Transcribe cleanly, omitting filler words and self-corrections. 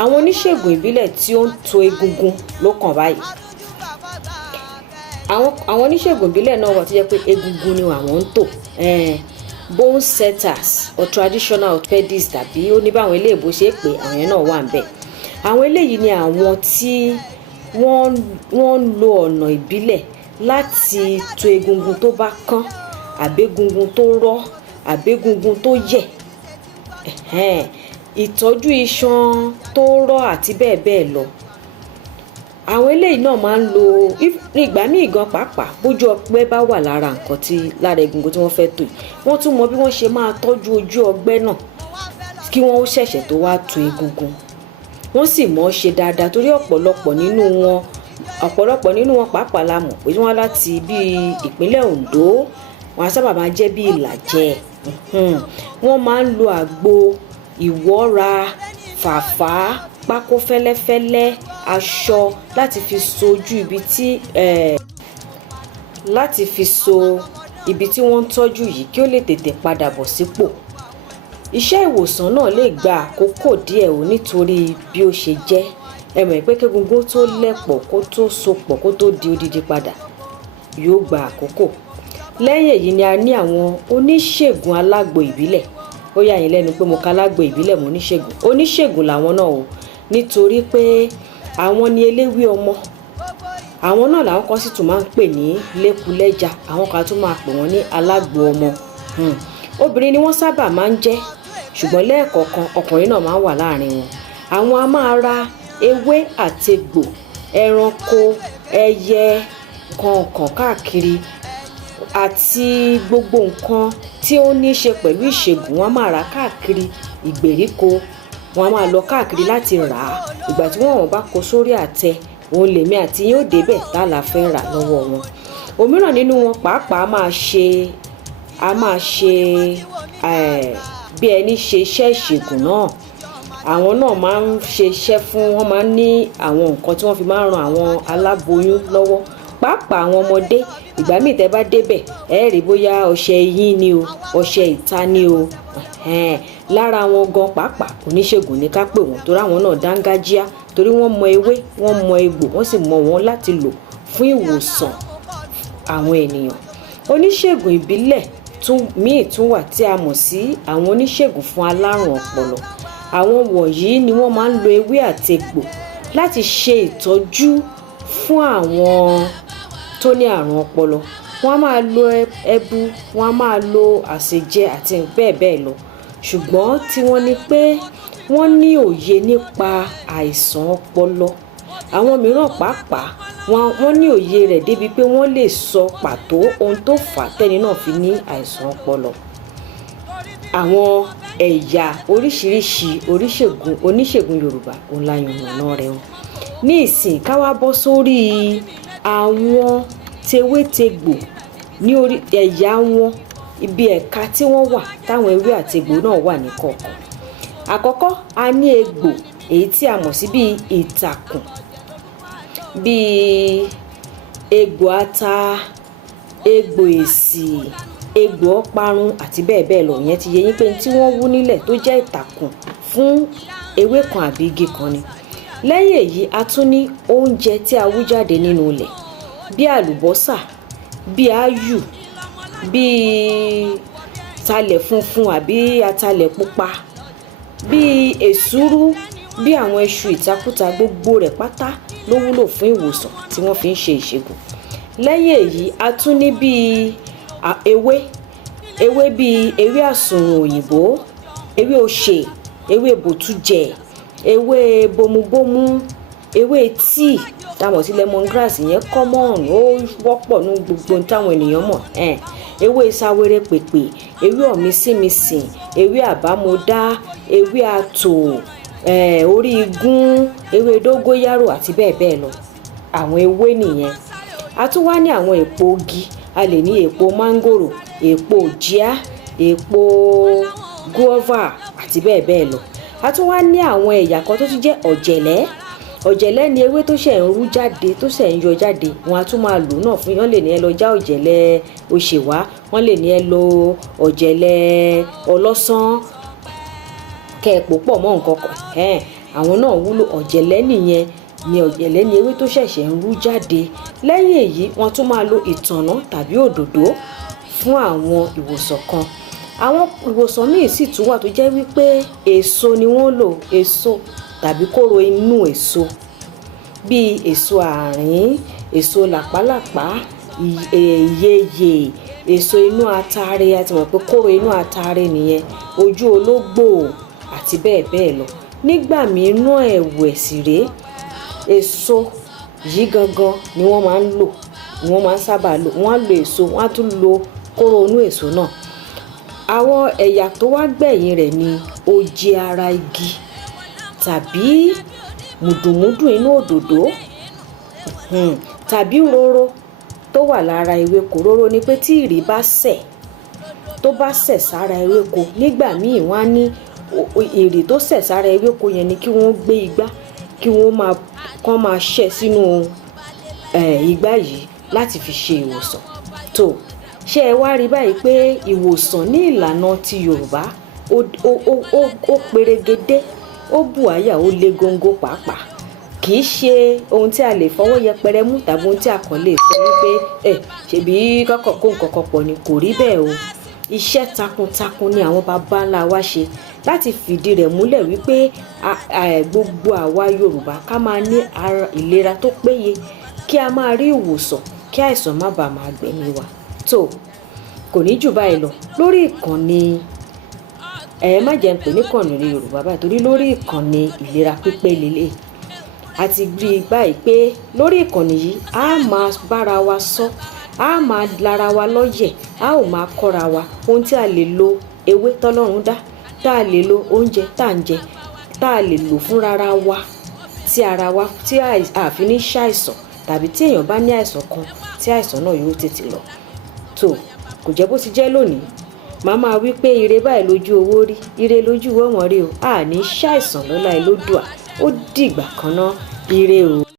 àwọn oníṣègùn ìbílẹ̀ tí ó ń to egungun ló kàn báyìí. àwọn oníṣègùn ìbílẹ̀ náà wà tó jẹ́ pé egungun ni àwọn ń tò, bone setters or traditional orthopedists tàbí ó ní báwọn eléèbó ṣe pé àwọn yẹn náà wà ń bẹ̀. àwọn eléyìí ni àwọn tí wọ́n ń lo ọ̀nà ìbílẹ̀ láti to egungun tó bá kán, àbẹ́gungun tó rọ́, àbẹ́gungun tó yẹ̀, ìtọ́jú iṣan tó rọ́ àti bẹ́ẹ̀ bẹ́ẹ̀ lọ. àwọn eléyìí náà máa ń lo ìgbà míì gan pàápàá bójú ọgbẹ́ bá wà lára nǹkan tí lára egungun tí wọ́n fẹ́ tò yìí, wọ́n tún mọ bí wọ́n ṣe máa tọ́jú ojú ọgbẹ́ náà kí wọ́n ó ṣẹ̀ṣẹ̀ tó wá to egungun. wọ́n sì mọ̀ ọ́ ṣe dáadáa torí ọ̀pọ̀lọpọ̀ nínú wọn pàápàá la mọ̀ pé wọ́n láti bíi ìpínlẹ̀ Ondo, wọ́n á sábà máa jẹ́ bíi Ìlàjẹ. wọ́n máa ń lo àgbo, ìwọ́ra, fàfà, pákó fẹ́lẹ́fẹ́lẹ́, aṣọ láti fi sojú ibi tí wọ́n ń tọ́jú yìí kí ó lè tètè padà bọ̀ sípò. iṣẹ́ ìwòsàn náà lè gba àkókò díẹ̀ o nítorí bí ó ṣe jẹ́. ẹ mọ̀ pé kégungun tó lẹ̀pọ̀ kó tó sopọ̀ kó tó di odidi padà yóò gba àkókò. lẹ́yìn èyí ni a ní àwọn oníṣègùn alágbo ìbílẹ̀. ó yà yín lẹ́nu pé mo ka alágbo ìbílẹ̀ mọ́ oníṣègùn làwọn náà o, nítorí pé àwọn ni eléwé ọmọ. àwọn náà làwọn kan sì tún máa ń pè ní lékulẹ́ja, àwọn kan tún máa pè wọ́n ní alágbo ọmọ. obìnrin ni wọ́n sábà máa ń jẹ́, ṣùgbọ́n lẹ́ẹ̀kọ̀ọ̀kan ọkùnrin náà máa ń wà láàrin wọn. àwọn a máa ra ewé àtegbò, ẹranko, ẹyẹ kọ̀ọ̀kan káàkiri àti gbogbo nǹkan tí ó ní í ṣe pẹ̀lú ìṣègùn. wọn máa rà káàkiri ìgbèríko, wọn máa lọ káàkiri láti rà á. ìgbà tí wọ́n bá kó sórí àtẹ, òun lèmi àti yín ó débẹ̀ tá a la fẹ́ rà lọ́wọ́ wọn. òmíràn nínú wọn pàápàá a máa ṣe bí ẹni ṣe iṣẹ́ ìṣègùn náà. àwọn náà máa ń ṣe iṣẹ́ wọn máa ń ní àwọn nǹkan tí wọ́n fi máa ń ran àwọn aláboyún lọ́wọ́, pàápàá àwọn ọmọdé. ìgbà míì tẹ́ bá débẹ̀ ẹ rí bóyá ọṣẹ eyín ni o, ọṣẹ ìta ni o. lára wọn gan pàápàá oníṣègùn ní ká pè wọ́n torí àwọn náà dángájíá, torí wọ́n mọ ewé, wọ́n mọ egbò, wọ́n sì mọ wọn láti lò fún ìwòsàn àwọn ènìyàn. oníṣègùn ìbílẹ̀ míì tún wà tí a mọ̀ sí àwọn oníṣègùn fún alárùn ọpọlọ. àwọn wọ̀nyí ni wọ́n máa ń lo ewé àtegbò láti ṣe ìtọ́jú fún àwọn tó ní àrùn ọpọlọ. wọ́n á máa lo ẹbu, wọ́n á máa lo àsèjẹ àti bẹ́ẹ̀ bẹ́ẹ̀ lọ. ṣùgbọ́n tí wọ́n ní pé wọ́n ní òye nípa àìsàn ọpọlọ. àwọn mìíràn pàápàá wọ́n ní òye rẹ̀ débi pé wọ́n lè sọ pàtó ohun tó fà á tẹ́ni náà fi ní àìsàn ọpọlọ. àwọn ẹ̀yà oríṣiríṣi oníṣègùn Yorùbá òun la yànnàná rẹ̀ wọn. ní ìsìn ká wá bọ́ sórí àwọn tewétegbò ní orí ẹ̀yà wọn, ibi ẹ̀ka tí wọ́n wà táwọn ewé àtegbò náà wà ní kọ̀ọ̀kan. àkọ́kọ́ a ní egbò èyí tí a mọ̀ sí bíi ìtàkùn, bíi egbò ata, egbò èsì, egbò ọparun àti bẹ́ẹ̀ bẹ́ẹ̀ lọ. ìyẹn ti yé yín pé tí wọ́n wú nílẹ̀ tó jẹ́ ìtàkùn fún ewé kan àbí igi kan ni. lẹ́yìn èyí a tún ní oúnjẹ tí a wú jáde nínú ilẹ̀ bí àlùbọ́sà, bí áyù, bí talẹ̀ funfun àbí atalẹ̀ pupa, bí èsúrú, bí àwọn iṣu ìtakúta, gbogbo rẹ̀ pátá ló wúlò fún ìwòsàn tí wọ́n fi ń ṣe ìṣègùn. lẹ́yìn èyí a tún ní bíi ewé bíi ewé àsùnwọ̀n òyìnbó, ewé òṣè, ewé bòtújẹ, ewé bomubomu, ewé tíì táwọn sí lemongrass, yẹn common, ó wọ́pọ̀ ní gbogbo táwọn ènìyàn mọ̀. ewé sáwéré pèpè, ewé ọ̀mísìmísìn, ewé àbámọ́dá, ewé àtò, orí igún, ewé dógóyárò àti bẹ́ẹ̀ bẹ́ẹ̀ lọ. àwọn ewé nìyẹn. a tún wá ní àwọn èpo igi, a lè ní èpo mángòrò, èpo òjíá, èpo guava àti bẹ́ẹ̀ bẹ́ẹ̀ lọ. a tún wá ní àwọn ẹ̀yà kan tó tún jẹ́ ọ̀jẹ̀lẹ́ ni ewé tó ṣẹ̀ ń rú jáde, tó ṣẹ̀ ń yọ jáde. wọn a tún máa lò náà fún, wọ́n lè ní ẹ lọ já ọ̀jẹ̀lẹ́ òṣèwá, wọ́n lè ní ẹ lo ọ̀jẹ̀lẹ́ ọlọ́sán kẹ́ ẹ pò pọ̀ mọ́ nǹkan kan. àwọn náà wúlò. ọ̀jẹ̀lẹ̀ nìyẹn ni ọ̀jẹ̀lẹ̀ ni ewé tó ṣẹ̀ṣẹ̀ ń rú jáde. lẹ́yìn èyí wọ́n tún máa lo ìtànná tàbí òdòdó fún àwọn ìwòsàn kan. àwọn ìwòsàn míì sì tún wà tó jẹ́ wípé èso ni wọ́n lò, èso tàbí kóró inú èso bíi èso àárín, èso làpálàpá, ìyeyè, èso inú atare, a ti mọ̀ pé kóró inú atare nìyẹn, ojú ológbò àti bẹ́ẹ̀ bẹ́ẹ̀ lọ. nígbà mìíràn ẹ̀wẹ̀ sì rèé, èso yìí gangan ni wọ́n máa ń lò, ni wọ́n máa ń sábà lò. wọ́n á lo èso, wọ́n á tún lo kóró inú èso náà. àwọn ẹ̀yà tó wá gbẹ̀yìn rẹ̀ ni oje ara igi tàbí mùdùmúdù inú òdòdó tàbí róró tó wà lára ewéko. róró ni pé tí ìrì bá sẹ̀, tó bá sẹ̀ sára ewéko, nígbà míì wọ́n á ní ìrì tó sẹ̀ sára ewéko yẹn ni kí wọ́n gbé igbá, kí wọ́n máa ṣẹ́ sínú igbá yìí láti fi ṣe ìwòsàn. tó ṣé ẹ wá rí báyìí pé ìwòsàn ní ìlànà ti Yorùbá ó perégedé, ó bù àyà, ó le góńgó pàápàá. kì í ṣe ohun tí a lè fọwọ́ yẹpẹrẹ mú tàbí ohun tí a kàn lè sọ wípé ṣebí kọ́kọ́ kó nǹkan kan pọ̀ ni. kò rí bẹ́ẹ̀ o. iṣẹ́ takuntakun ni àwọn baba ńlá wa ṣe láti fìdí rẹ̀ múlẹ̀ wípé gbogbo àwa Yorùbá ká máa ní ìlera tó péye, kí a máa rí ìwòsàn, kí àìsàn má bàa máa gbẹ̀mí wa. tó kò ní jù báyìí lọ lórí ìkànnì má jẹ́ ń pè ní ìkànnì Yorùbá báyìí, torí lórí ìkànnì ìlera pípé lélẹ̀. a ti rí i báyìí pé lórí ìkànnì yìí a máa bára wa sọ, a máa lára wa lọ́yẹ̀, a ò máa kọ́ra wa ohun tí a lè lo ewé tọ́lọ́run dá, tá a lè lo oúnjẹ tá à ń jẹ, tá a lè lò fún rárá wa, tí ara wa tí àfi ní ṣàìsàn, tàbí tí èèyàn bá ní àìsàn kan tí àìsàn náà yóò tètè lọ. tó kò jẹ́ bó ti jẹ́ lónìí. màá máa wí pé ire báyìí lójú owó rí, ire lójú owó wọn rí o. àní ṣàìsàn lọ́lá Elédùà. ó dìgbà kan náà, ire o.